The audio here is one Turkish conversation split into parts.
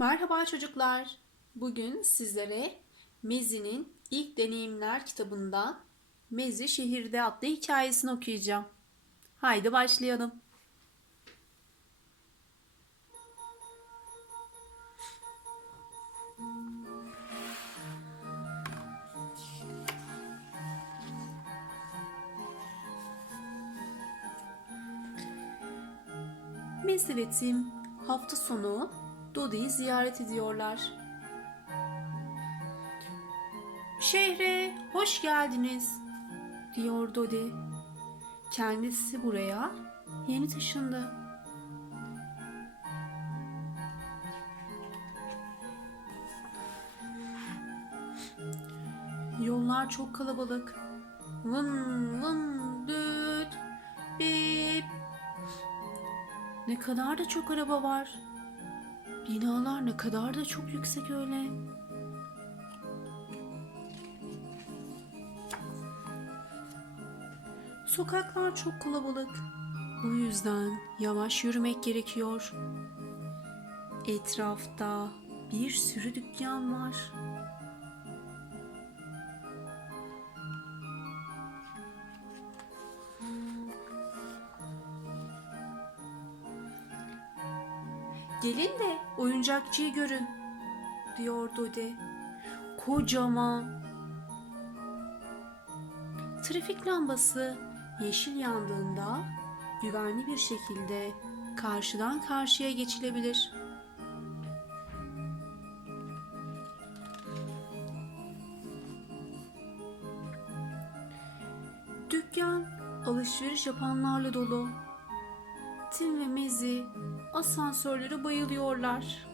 Merhaba çocuklar. Bugün sizlere Mezi'nin İlk Deneyimler kitabından Mezi Şehirde adlı hikayesini okuyacağım. Haydi başlayalım. Mezi ve Tim hafta sonu Dodi'yi ziyaret ediyorlar. Şehre hoş geldiniz, diyor Dodi. Kendisi buraya yeni taşındı. Yollar çok kalabalık. Vın vın düt bip. Ne kadar da çok araba var. Binalar ne kadar da çok yüksek öyle. Sokaklar çok kalabalık. Bu yüzden yavaş yürümek gerekiyor. Etrafta bir sürü dükkan var. Gelin de oyuncakçıyı görün, diyor Dodi. Kocaman. Trafik lambası yeşil yandığında güvenli bir şekilde karşıdan karşıya geçilebilir. Dükkan alışveriş yapanlarla dolu. Tim ve Mezi asansörlere bayılıyorlar.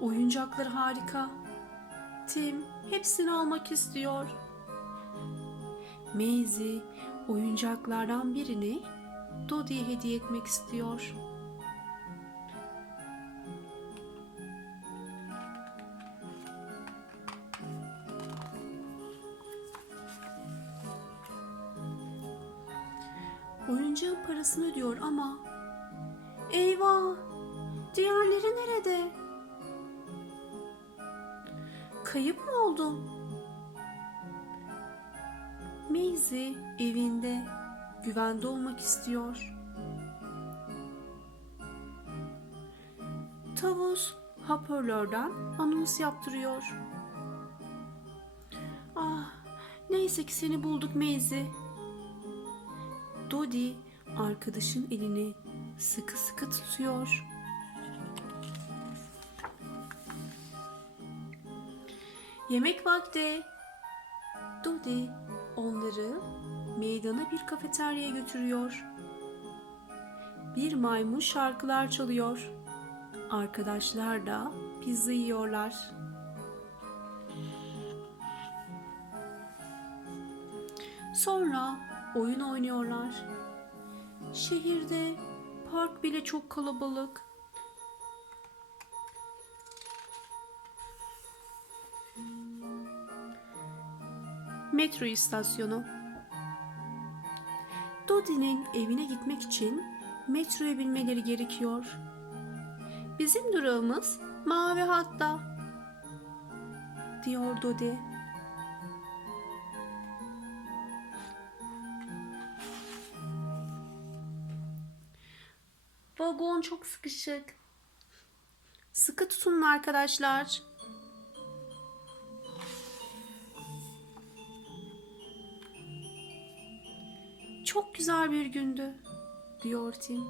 Oyuncaklar harika. Tim hepsini almak istiyor. Maisie oyuncaklardan birini Dodi'ye hediye etmek istiyor. Oyuncağın parasını ödüyor ama eyvah diğerleri nerede? Kayıp mı oldum? Maisie evinde güvende olmak istiyor. Tavus hoparlörden anons yaptırıyor. Ah, neyse ki seni bulduk Maisie. Dodi arkadaşın elini sıkı sıkı tutuyor. Yemek vakti. Dodi onları meydana bir kafeteryaya götürüyor. Bir maymun şarkılar çalıyor. Arkadaşlar da pizza yiyorlar. Sonra oyun oynuyorlar. Şehirde park bile çok kalabalık. Metro istasyonu. Dodi'nin evine gitmek için metroya binmeleri gerekiyor. Bizim durağımız mavi hatta, diyor Dodi. Vagon çok sıkışık. Sıkı tutunun arkadaşlar. Çok güzel bir gündü, diyor Tim.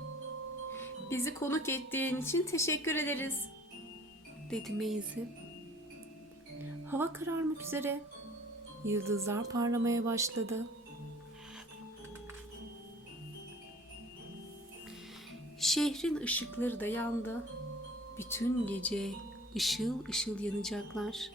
Bizi konuk ettiğin için teşekkür ederiz, dedi Maisie. Hava kararmak üzere. Yıldızlar parlamaya başladı. Şehrin ışıkları da yandı. Bütün gece ışıl ışıl yanacaklar.